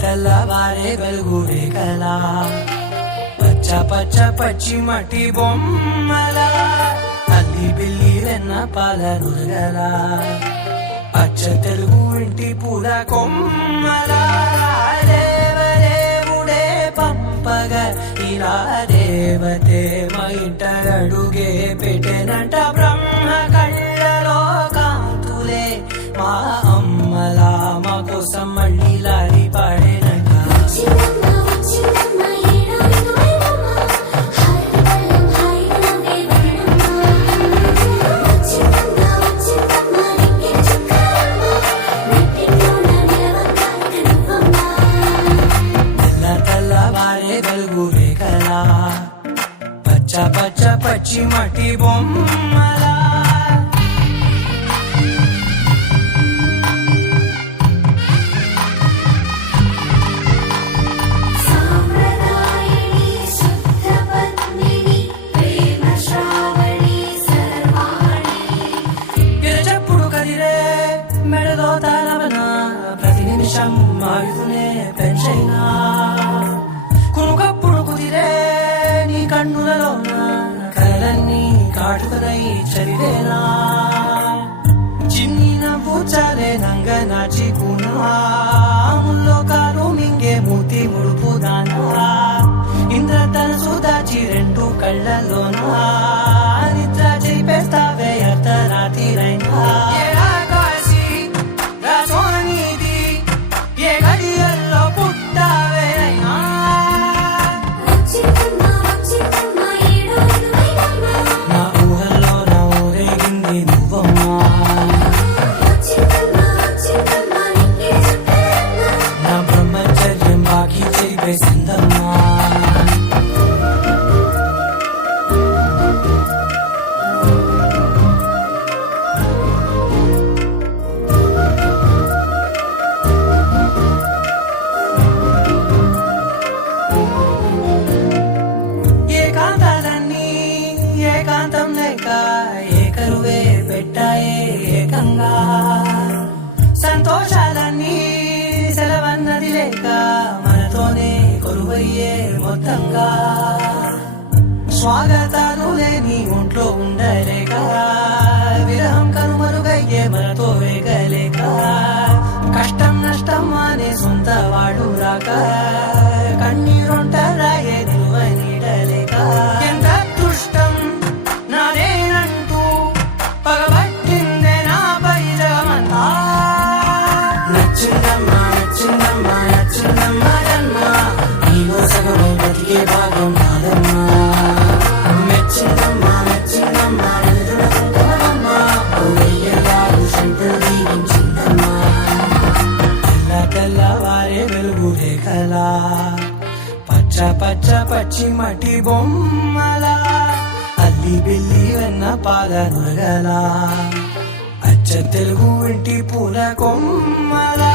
తెల్లవారే వెలుగు రేఖలా పచ్చ పచ్చ పచ్చి మట్టి బొమ్మల అల్లి బిల్లి వెన్న పాల నురగల అచ్చ తెలుగు ఇంటి పూల కొమ్మల దేవదేవుడే పంపగ ఇలా దేవతే మా ఇంట అడుగే పెట్టెనంట బ్రహ్మ కళ్ళలో కాంతులే మా అమ్మలా మా కోసం మళ్ళీ లారి పాడేనంట. తెల్లవారే వెలుగు రేఖలా పచ్చ పచ్చ పచ్చి మట్టి బొమ్మలా మెడలో తాళవన ప్రతి నిమిషం ఆయుధునే పెంచైనా కునుకప్పుడు కుదిరే నీ కన్నులలోన కలలన్నీ కాటుకనై చదివేనా చిన్ని నవ్వు చాలే నంగ నాచికునా ముల్లో కాలు మింగే మూతి ముడుపు దానా ఇంద్రధనసు దాచి రెండు కళ్ళల్లోనా నిద్ర చేపేస్తావే అర్ధరాత్రిరైనా. ఏకాంతం లేక ఏకరువే పెట్టాయే ఏకంగా సంతోషాలన్నీ సెలవన్నది లేక మనతోనే కొలువయ్యే మొత్తంగా స్వాగతాలు లేని ఒంట్లో ఉండలేక విరహం కనుమరుగయ్యే మనతో వేగలేక కష్టం నష్టం అనే సొంత వాడు రాక కన్నీరొంటరాయే నిలువ నీడలేక ఎంత దుష్టం నానేనంటూ పగబట్టిందే నాపై జగమంతా. నచ్చిందమ్మా నచ్చిందమ్మా నచ్చిందమ్మా జన్మ నీలో సగమై బతికే భాగం నాదమ్మా మెచ్చిందమ్మా మెచ్చిందమ్మా ఎదురుకుంటామమ్మా వెయ్యలాగు శంకరు దీవించిందమ్మా. తెల్లవారే వెలుగు రేఖలా పచ్చ పచ్చ పచ్చి మట్టి బొమ్మలా అల్లి బిల్లి వెన్న పాల నురగల అచ్చ తెలుగు ఇంటి పూల కొమ్మలా